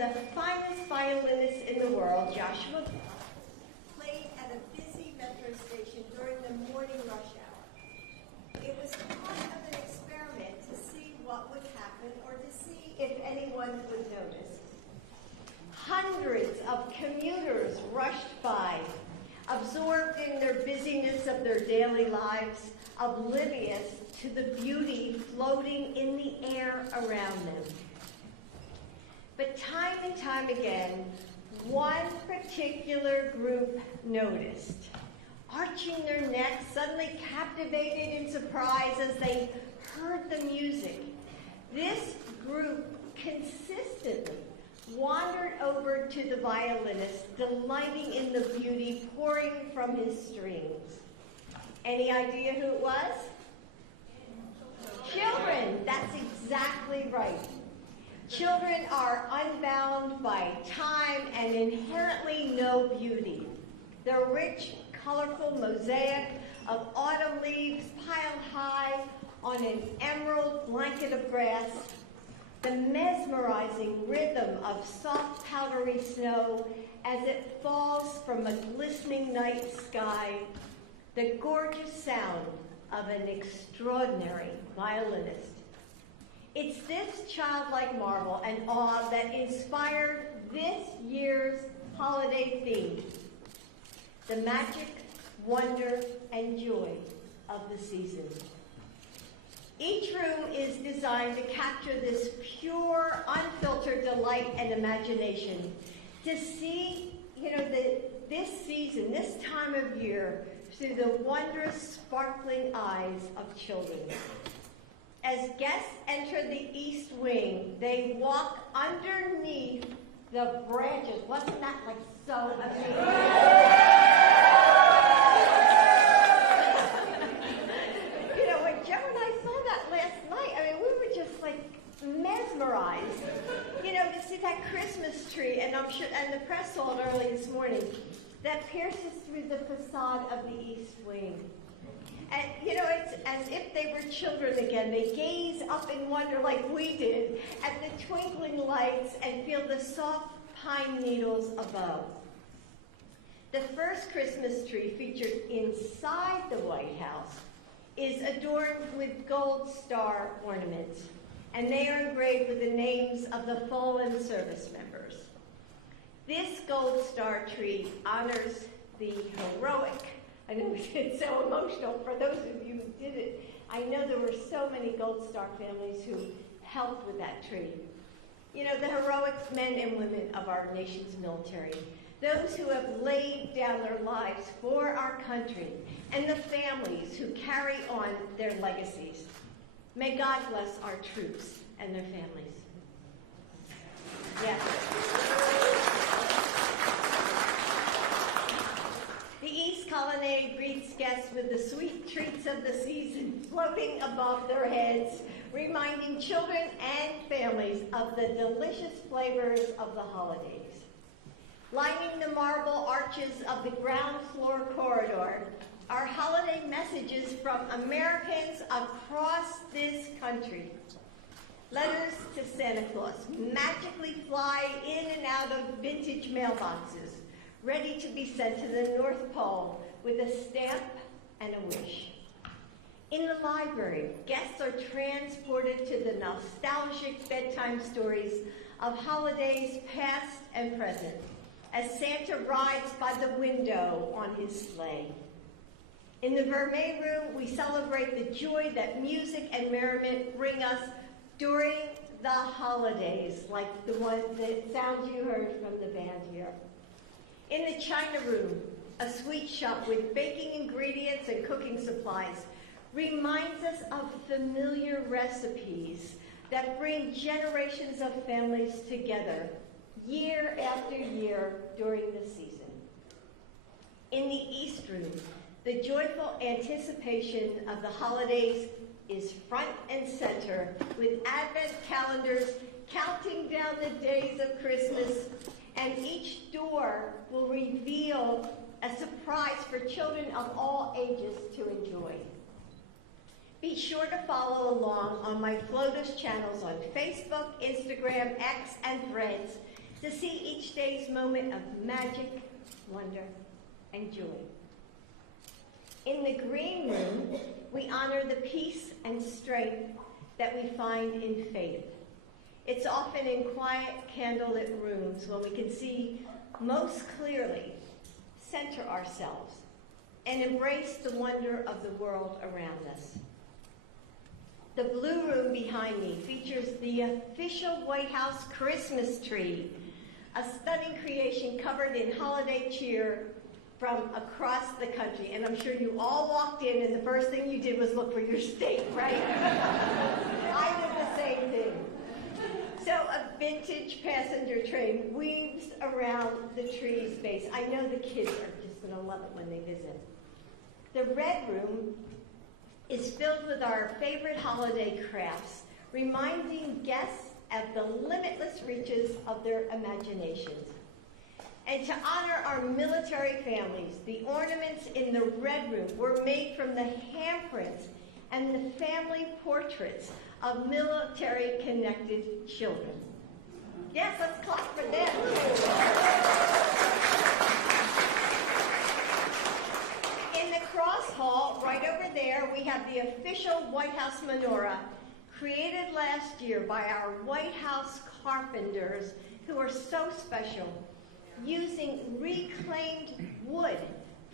of the finest violinists in the world, Joshua, played at a busy metro station during the morning rush hour. It was part of an experiment to see what would happen or to see if anyone would notice. Hundreds of commuters rushed by, absorbed in their busyness of their daily lives, oblivious to the beauty floating in the air around them. But time and time again, one particular group noticed, arching their necks, suddenly captivated in surprise as they heard the music. This group consistently wandered over to the violinist, delighting in the beauty pouring from his strings. Any idea who it was? Children. That's exactly right. Children are unbound by time and inherently know beauty. The rich, colorful mosaic of autumn leaves piled high on an emerald blanket of grass, the mesmerizing rhythm of soft, powdery snow as it falls from a glistening night sky, the gorgeous sound of an extraordinary violinist. It's this childlike marvel and awe that inspired this year's holiday theme, the magic, wonder, and joy of the season. Each room is designed to capture this pure, unfiltered delight and imagination, to see, this season, this time of year, through the wondrous, sparkling eyes of children. As guests enter the East Wing, they walk underneath the branches. Wasn't that so amazing? When Joe and I saw that last night, we were just mesmerized. To see that Christmas tree, and I'm sure, and the press saw it early this morning, that pierces through the facade of the East Wing. And, it's as if they were children again. They gaze up in wonder like we did at the twinkling lights and feel the soft pine needles above. The first Christmas tree featured inside the White House is adorned with gold star ornaments, and they are engraved with the names of the fallen service members. This gold star tree honors the heroic. I know it's so emotional for those of you who did it. I know there were so many Gold Star families who helped with that tree. The heroic men and women of our nation's military, those who have laid down their lives for our country, and the families who carry on their legacies. May God bless our troops and their families. Yes. The East Colonnade greets guests with the sweet treats of the season floating above their heads, reminding children and families of the delicious flavors of the holidays. Lining the marble arches of the ground floor corridor are holiday messages from Americans across this country. Letters to Santa Claus magically fly in and out of vintage mailboxes, ready to be sent to the North Pole with a stamp and a wish. In the library, guests are transported to the nostalgic bedtime stories of holidays past and present, as Santa rides by the window on his sleigh. In the Vermeil Room, we celebrate the joy that music and merriment bring us during the holidays, like the sounds you heard from the band here. In the China Room, a sweet shop with baking ingredients and cooking supplies reminds us of familiar recipes that bring generations of families together year after year during the season. In the East Room, the joyful anticipation of the holidays is front and center, with Advent calendars counting down the days of Christmas, and each door will reveal a surprise for children of all ages to enjoy. Be sure to follow along on my Flotus channels on Facebook, Instagram, X, and Threads to see each day's moment of magic, wonder, and joy. In the green room, we honor the peace and strength that we find in faith. It's often in quiet, candlelit rooms when we can see most clearly, center ourselves, and embrace the wonder of the world around us. The blue room behind me features the official White House Christmas tree, a stunning creation covered in holiday cheer from across the country. And I'm sure you all walked in and the first thing you did was look for your state, right? I did the same thing. So a vintage passenger train weaves around the tree's base. I know the kids are just going to love it when they visit. The red room is filled with our favorite holiday crafts, reminding guests of the limitless reaches of their imaginations. And to honor our military families, the ornaments in the red room were made from the handprints and the family portraits of military-connected children. Yes, let's clap for them. In the cross hall, right over there, we have the official White House menorah, created last year by our White House carpenters, who are so special, using reclaimed wood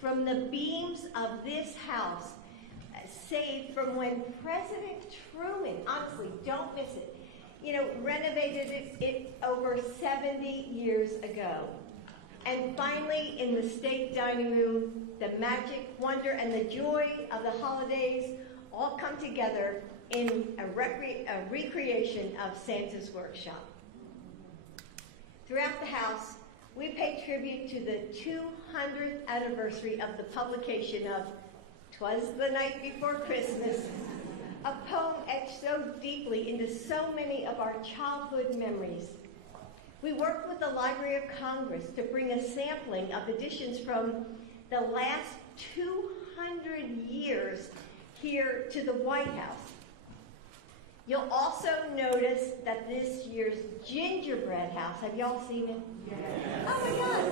from the beams of this house, saved from when President Truman, honestly, don't miss it, renovated it over 70 years ago. And finally, in the state dining room, the magic, wonder, and the joy of the holidays all come together in a recreation of Santa's workshop. Throughout the house, we pay tribute to the 200th anniversary of the publication of "'Twas the Night Before Christmas," a poem etched so deeply into so many of our childhood memories. We worked with the Library of Congress to bring a sampling of editions from the last 200 years here to the White House. You'll also notice that this year's gingerbread house, have y'all seen it? Yes. Oh my God.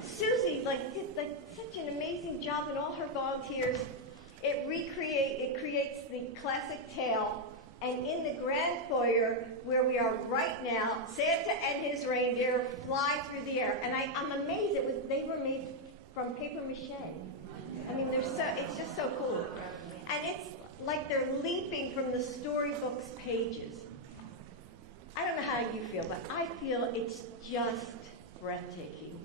Susie did such an amazing job, and all her volunteers. It creates the classic tale, and in the grand foyer where we are right now, Santa and his reindeer fly through the air. And I'm amazed they were made from paper mache. I mean, it's just so cool. And it's like they're leaping from the storybook's pages. I don't know how you feel, but I feel it's just breathtaking.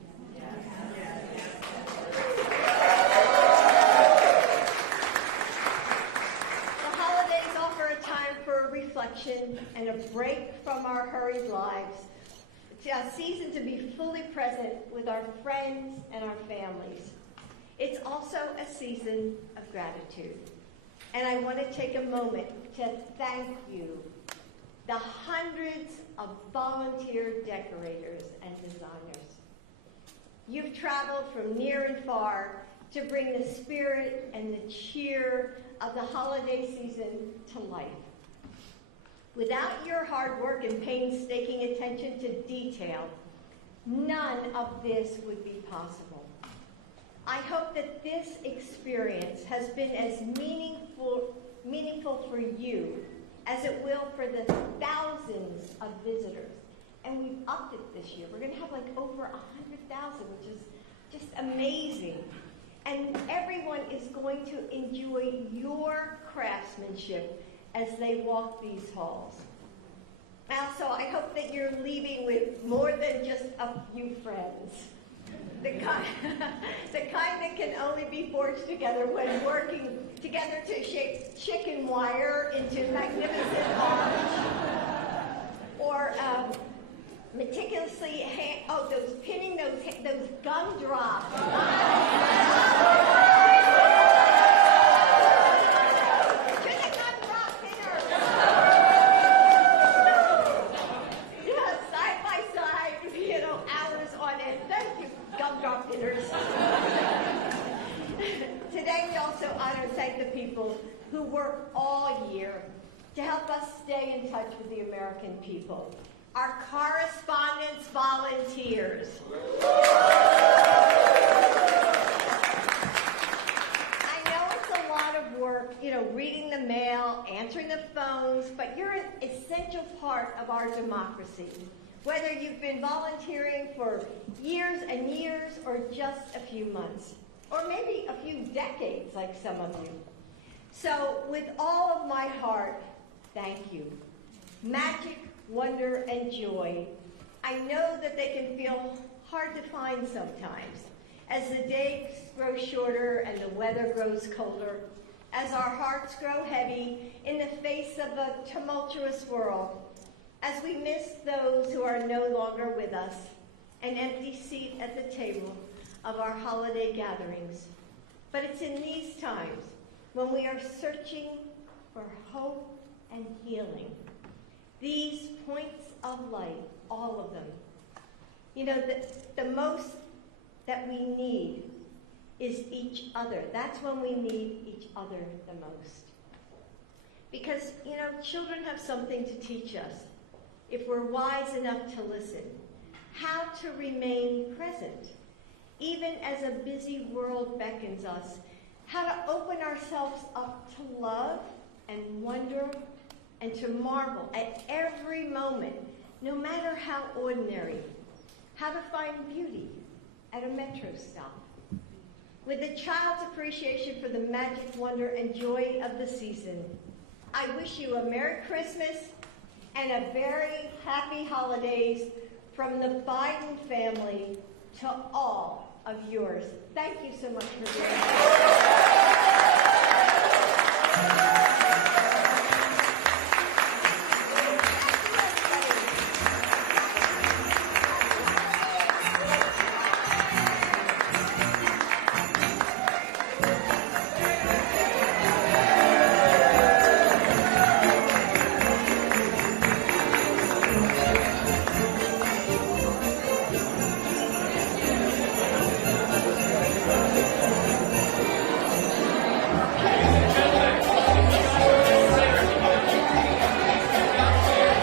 The holidays offer a time for reflection and a break from our hurried lives. It's a season to be fully present with our friends and our families. It's also a season of gratitude. And I want to take a moment to thank you, the hundreds of volunteer decorators and designers. You've traveled from near and far to bring the spirit and the cheer of the holiday season to life. Without your hard work and painstaking attention to detail, none of this would be possible. I hope that this experience has been as meaningful for you as it will for the thousands of visitors. And we've upped it this year. We're going to have over 100,000, which is just amazing. And everyone is going to enjoy your craftsmanship as they walk these halls. Also, I hope that you're leaving with more than just a few friends. The kind that can only be forged together when working together to shape chicken wire into magnificent arms, or meticulously pinning those gumdrops. Today we also honor and thank the people who work all year to help us stay in touch with the American people. our correspondence volunteers. I know it's a lot of work, reading the mail, answering the phones, but you're an essential part of our democracy. Whether you've been volunteering for years and years or just a few months, or maybe a few decades like some of you. So with all of my heart, thank you. Magic, wonder, and joy. I know that they can feel hard to find sometimes as the days grow shorter and the weather grows colder, as our hearts grow heavy in the face of a tumultuous world, as we miss those who are no longer with us, an empty seat at the table of our holiday gatherings. But it's in these times when we are searching for hope and healing. These points of light, all of them. The most that we need is each other. That's when we need each other the most. Because, children have something to teach us, if we're wise enough to listen, how to remain present, even as a busy world beckons us, how to open ourselves up to love and wonder and to marvel at every moment, no matter how ordinary, how to find beauty at a metro stop. With a child's appreciation for the magic, wonder, and joy of the season, I wish you a Merry Christmas and a very happy holidays from the Biden family to all of yours. Thank you so much for being here.